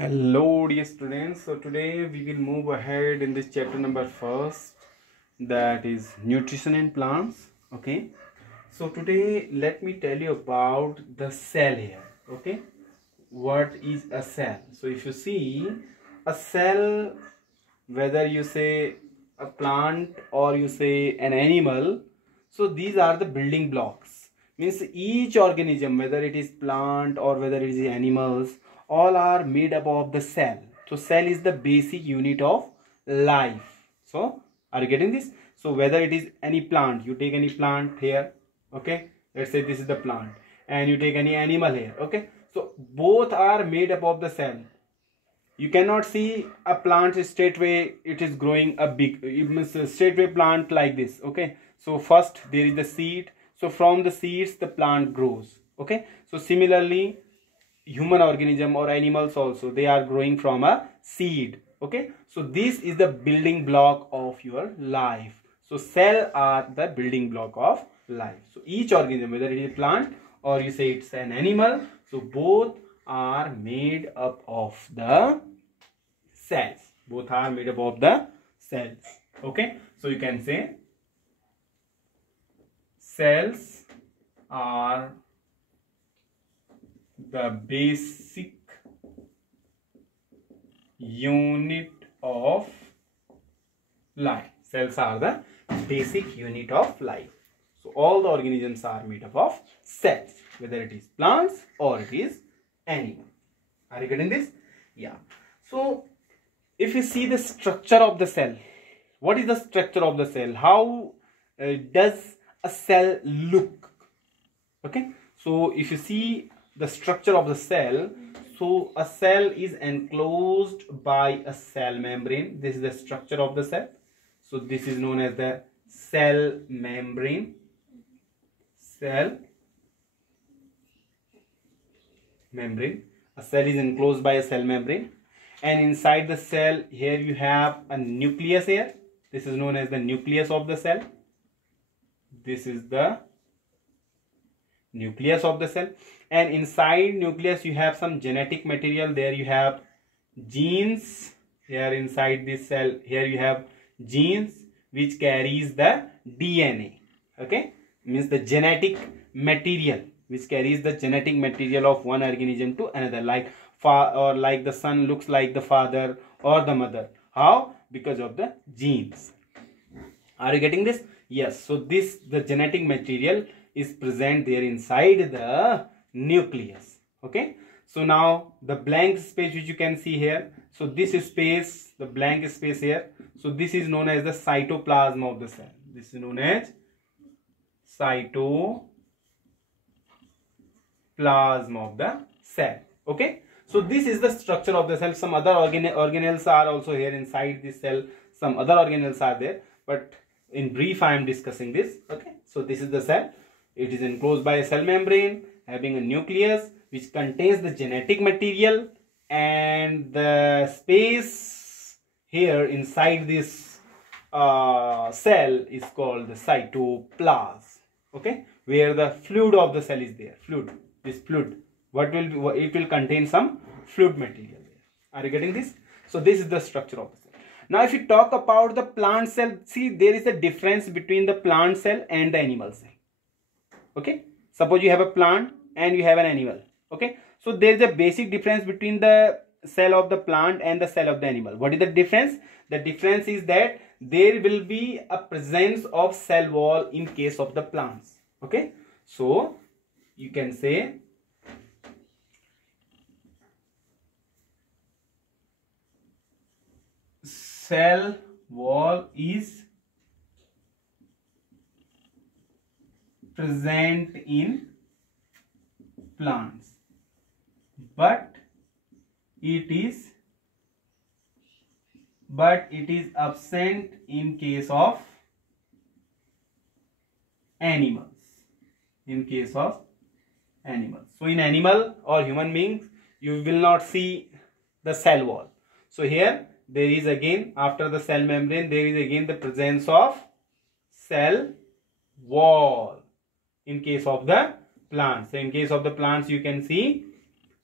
Hello dear students, so today we will move ahead in this chapter number first, that is nutrition in plants. Okay, so today let me tell you about the cell here. Okay, what is a cell? So if you see a cell, whether you say a plant or you say an animal, so these are the building blocks. Means each organism, whether it is plant or whether it is animals, all are made up of the cell. So cell is the basic unit of life. So are you getting this? So whether it is any plant, you take any plant here, okay, let's say this is the plant, and you take any animal here, okay, so both are made up of the cell. You cannot see a plant straightway it is growing a big, it means a straightway plant like this. Okay, so first there is the seed, so from the seeds the plant grows. Okay, so similarly human organism or animals also, they are growing from a seed. Okay, so this is the building block of your life. So cell are the building block of life. So each organism, whether it is a plant or you say it's an animal, so both are made up of the cells. Both are made up of the cells. Okay, so you can say cells are the basic unit of life. Cells are the basic unit of life. So all the organisms are made up of cells, whether it is plants or it is animal. Are you getting this? Yeah. So if you see the structure of the cell, what is the structure of the cell? How does a cell look? Okay, so if you see the structure of the cell, so a cell is enclosed by a cell membrane. This is the structure of the cell. So this is known as the cell membrane. Cell membrane. A cell is enclosed by a cell membrane, and inside the cell here you have a nucleus here. This is known as the nucleus of the cell. This is the nucleus of the cell, and inside nucleus you have some genetic material. There you have genes. Here inside this cell, here you have genes which carries the DNA. Okay, means the genetic material which carries the genetic material of one organism to another, like like the son looks like the father or the mother. How? Because of the genes. Are you getting this? Yes. So this, the genetic material is present there inside the nucleus. Okay, so now the blank space which you can see here, so this is space, the blank space here, so this is known as the cytoplasm of the cell. This is known as cytoplasm of the cell. Okay, so this is the structure of the cell. Some other organelles are also here inside this cell. Some other organelles are there, but in brief I am discussing this. Okay, so this is the cell. It is enclosed by a cell membrane having a nucleus which contains the genetic material, and the space here inside this cell is called the cytoplasm. Okay, where the fluid of the cell is there. Fluid. This fluid, what will be, it will contain some fluid material there. Are you getting this? So this is the structure of the cell. Now if you talk about the plant cell, see there is a difference between the plant cell and the animal cell. Okay, suppose you have a plant and you have an animal. Okay, so there is a basic difference between the cell of the plant and the cell of the animal. What is the difference? The difference is that there will be a presence of cell wall in case of the plants. Okay, so you can say cell wall is present in plants, but it is absent in case of animals. In case of animals, so in animal or human beings you will not see the cell wall. So here there is again, after the cell membrane, there is again the presence of cell wall in case of the plants. So in case of the plants you can see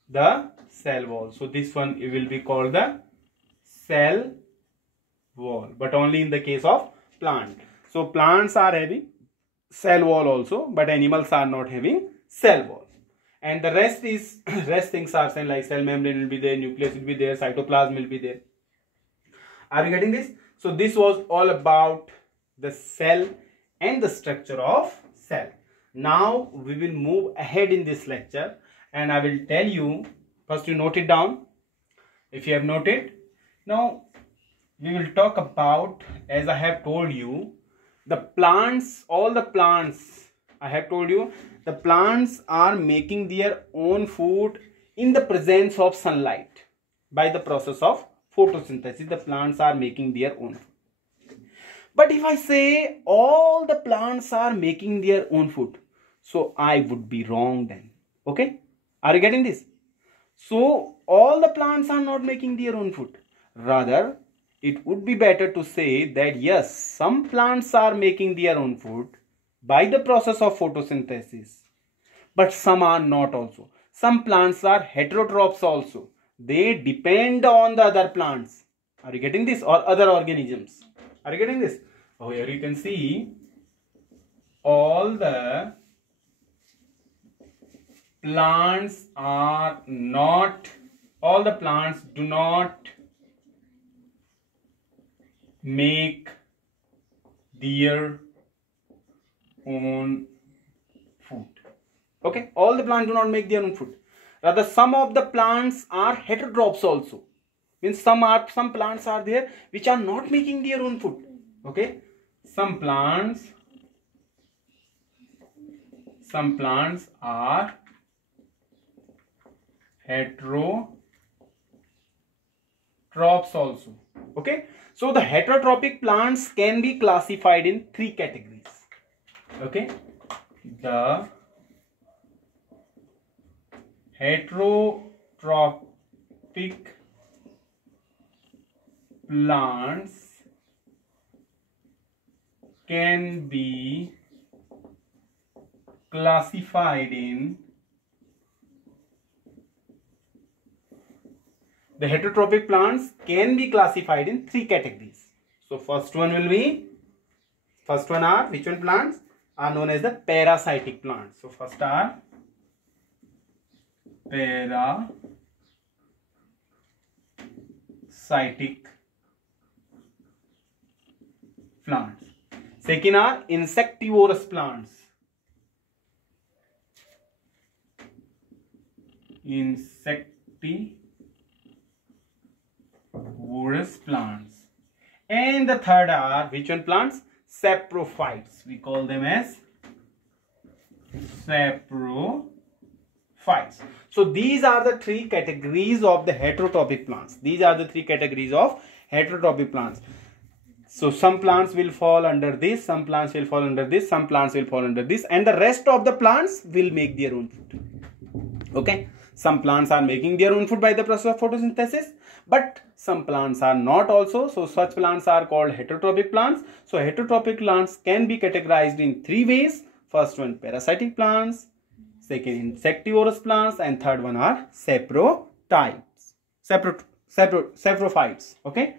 the cell wall. So this one it will be called the cell wall, but only in the case of plant. So plants are having cell wall also, but animals are not having cell wall. And the rest is rest things are same, like cell membrane will be there, nucleus will be there, cytoplasm will be there. Are you getting this? So this was all about the cell and the structure of cell. Now we will move ahead in this lecture, and I will tell you, first you note it down if you have noted. Now we will talk about, as I have told you, the plants, all the plants. I have told you the plants are making their own food in the presence of sunlight. By the process of photosynthesis, the plants are making their own food. But if I say all the plants are making their own food, so I would be wrong then. Okay? Are you getting this? So all the plants are not making their own food. Rather, it would be better to say that yes, some plants are making their own food by the process of photosynthesis, but some are not also. Some plants are heterotrophs also. They depend on the other plants. Are you getting this? Or other organisms. Are you getting this? Oh, here you can see all the plants are not, all the plants do not make their own food. Okay, all the plants do not make their own food. Rather, some of the plants are heterotrophs also. Means some plants are there which are not making their own food. Okay, some plants are heterotrophs also. Okay, so the heterotrophic plants can be classified in three categories. Okay, the heterotrophic plants can be classified in three categories. So first one are which one plants are known as the parasitic plants. So first are parasitic plants. Second are insectivorous plants. Insectivorous plants. And the third are which one plants? Saprophytes. We call them as saprophytes. So these are the three categories of the heterotrophic plants. These are the three categories of heterotrophic plants. So some plants will fall under this, some plants will fall under this, some plants will fall under this, and the rest of the plants will make their own food. Okay, some plants are making their own food by the process of photosynthesis, but some plants are not also. So such plants are called heterotrophic plants. So heterotrophic plants can be categorized in three ways. First one, parasitic plants. Second, insectivorous plants. And third one are saprophytes. Okay,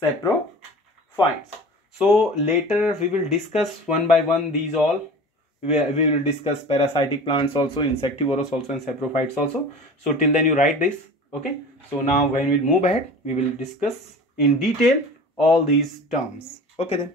saprophytes. So later we will discuss one by one these all. We will discuss parasitic plants also, insectivorous also, and saprophytes also. So till then you write this. Okay, so now when we move ahead, we will discuss in detail all these terms. Okay then.